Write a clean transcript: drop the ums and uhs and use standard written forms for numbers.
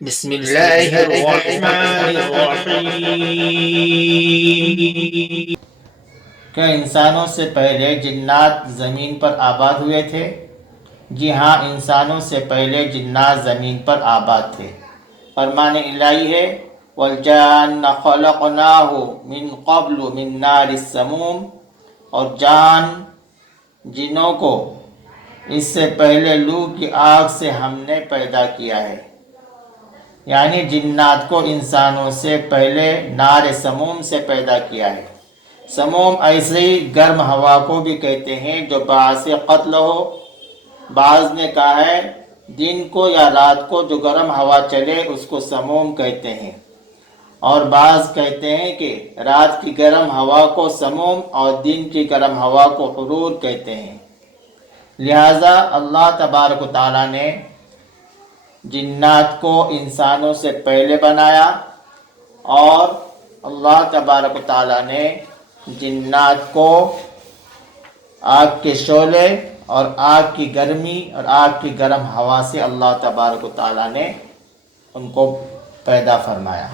بسم اللہ الرحمن الرحیم۔ کیا انسانوں سے پہلے جنات زمین پر آباد ہوئے تھے؟ جی ہاں، انسانوں سے پہلے جنات زمین پر آباد تھے۔ فرمان الہی ہے وَالْجَانَّ خَلَقْنَاهُ مِنْ قَبْلُ مِنْ نَارِ السَّمُومِ، اور جنوں کو اس سے پہلے لو کی آگ سے ہم نے پیدا کیا ہے، یعنی جنات کو انسانوں سے پہلے نار سموم سے پیدا کیا ہے۔ سموم ایسی گرم ہوا کو بھی کہتے ہیں جو باعث قتل ہو۔ بعض نے کہا ہے دن کو یا رات کو جو گرم ہوا چلے اس کو سموم کہتے ہیں، اور بعض کہتے ہیں کہ رات کی گرم ہوا کو سموم اور دن کی گرم ہوا کو حرور کہتے ہیں۔ لہٰذا اللہ تبارک و تعالیٰ نے جنات کو انسانوں سے پہلے بنایا، اور اللہ تبارک و تعالیٰ نے جنات کو آگ کے شعلے اور آگ کی گرمی اور آگ کی گرم ہوا سے اللہ تبارک و تعالیٰ نے ان کو پیدا فرمایا۔